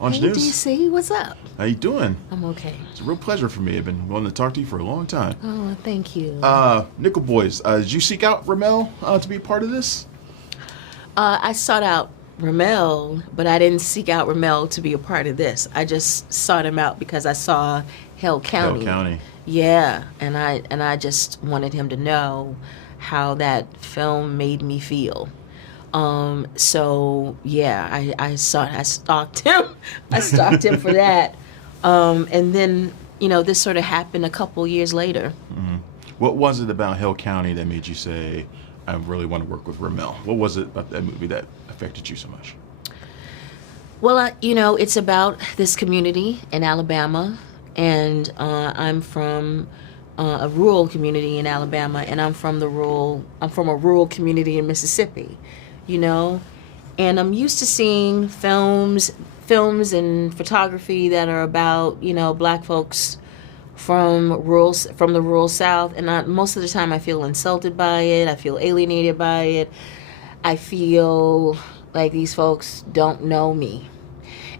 Hey Aunjanue, DC, what's up? how you doing? I'm okay. It's a real pleasure for me. I've been wanting to talk to you for a long time. Oh, thank you. Nickel Boys, did you seek out RaMell to be a part of this? I sought out RaMell, but I didn't seek out RaMell to be a part of this. I just sought him out because I saw Hell County. Hell County. Yeah, and I just wanted him to know how that film made me feel. So yeah, I stalked him. I stalked him for that. And then, this sort of happened a couple years later. Mm-hmm. What was it about Hell County that made you say, I really want to work with RaMell? What was it about that movie that affected you so much? Well, it's about this community in Alabama, and I'm from a rural community in Alabama, and I'm from a rural community in Mississippi, and I'm used to seeing films and photography that are about, black folks from the rural South, and most of the time I feel insulted by it. I feel alienated by it. I feel like these folks don't know me.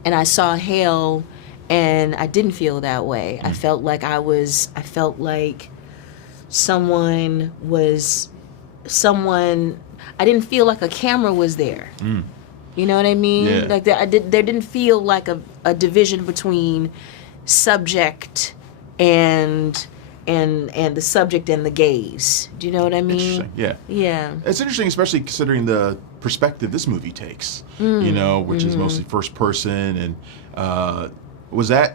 And I saw Hale, and I didn't feel that way. I felt like someone. I didn't feel like a camera was there. You know what I mean? Yeah. Like there didn't feel like a division between subject and the subject and the gaze. Do you know what I mean? Interesting. Yeah. Yeah. It's interesting, especially considering the perspective this movie takes, which is mostly first person. And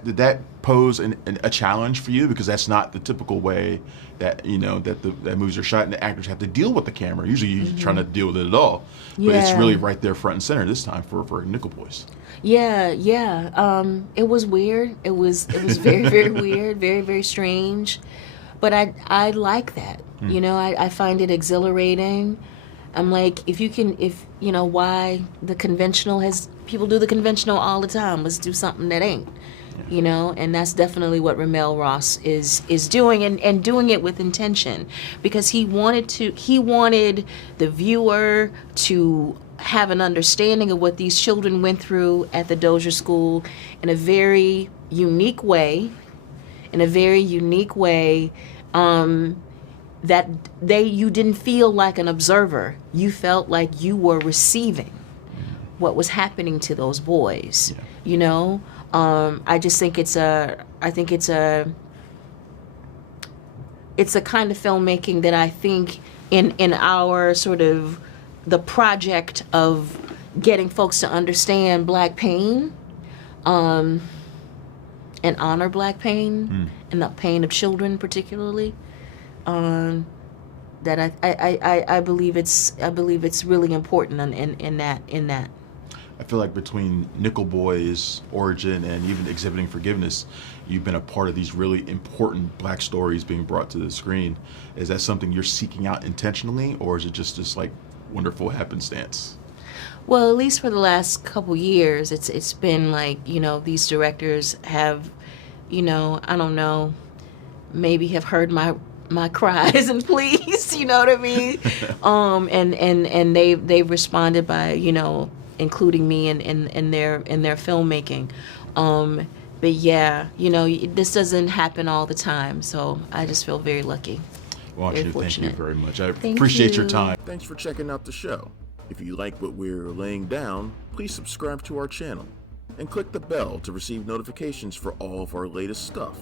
did that pose a challenge for you? Because that's not the typical way that, that movies are shot and the actors have to deal with the camera. Usually you're trying to deal with it at all. But it's really right there front and center this time for Nickel Boys. Yeah. It was weird. It was very, very weird, very, very strange. But I like that. I find it exhilarating. I'm like, why the conventional people do the conventional all the time. Let's do something that ain't. And that's definitely what RaMell Ross is doing, and doing it with intention, because he wanted the viewer to have an understanding of what these children went through at the Dozier School in a very unique way, that you didn't feel like an observer. You felt like you were receiving what was happening to those boys. I just think it's a kind of filmmaking that I think in our sort of the project of getting folks to understand Black pain, and honor Black pain, and the pain of children particularly, that I believe it's really important in that. I feel like between Nickel Boys' origin and even Exhibiting Forgiveness, you've been a part of these really important Black stories being brought to the screen. Is that something you're seeking out intentionally, or is it just this like wonderful happenstance? Well, at least for the last couple years, it's been like, these directors have, I don't know, maybe have heard my cries and pleas, you know what I mean? And they've responded by, including me in their filmmaking. But yeah, this doesn't happen all the time, so I just feel very lucky. Well, very thank you fortunate. very much. I Thank appreciate your you. time. Thanks for checking out the show. If you like what we're laying down, please subscribe to our channel and click the bell to receive notifications for all of our latest stuff.